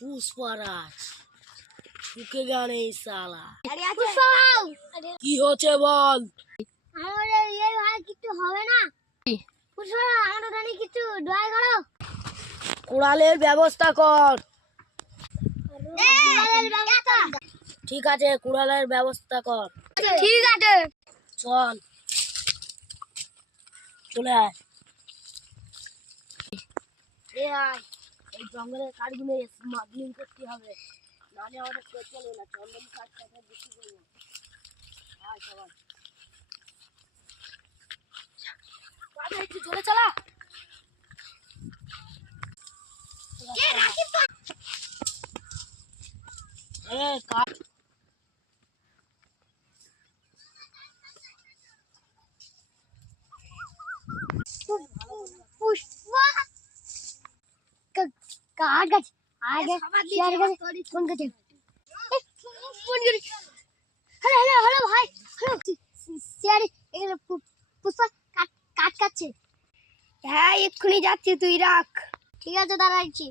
পুষ্পরাজ ঢুকে গেল এই শালা। কি হচ্ছে বল? আমাদের এই ভাই কিছু হবে না। পুষ্পরাজ আমাদের রানী কিছু দয়া করো। কুড়ালের ব্যবস্থা কর। ঠিক আছে, কুড়ালের ব্যবস্থা কর। ঠিক আছে, চল চলে আয়। আয়, এই জঙ্গলের কাঠগুলো স্মাগলিং করতে হবে, নাহলে আমাদের পেট চলবে না। চন্দন কাঠ কাঠে বিক্রি করবো। আয় সবাই, একটু জোরে চালা। কাঠ পুষ্প কার গাছ আগে শেয়ার গাছ ফোন করতে ফোন করি। হ্যালো হ্যালো হ্যালো ভাই, হ্যালো শেয়ার এখানে পুষ্প কাট কাটছে। হ্যাঁ এক্ষুনি যাচ্ছি, তুই রাখ। ঠিক আছে, দাঁড়াচ্ছি।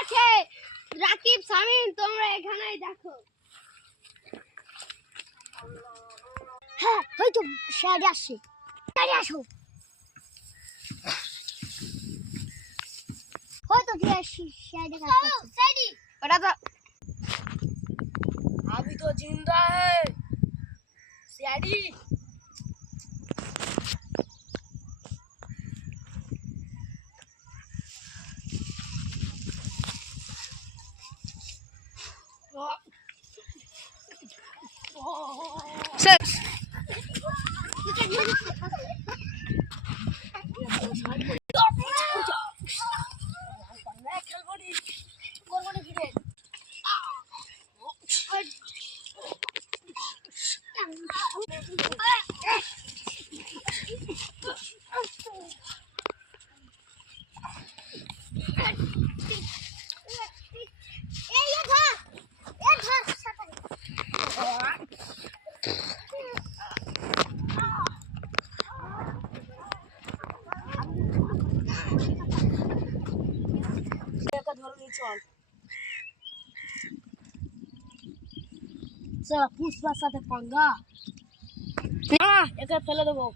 আছে রাকিব সামিন, তোমরা এখানেই দেখো। হ্যাঁ হয়তো শেয়ারে আসছে, শেয়ারে আসো। হয়তো কি আসছি শেয়ারে আসছে। ওটা তো अभी तो जिंदा है सियाड़ी। चल पुष्पा साथे पंगा। एके फेले देबो।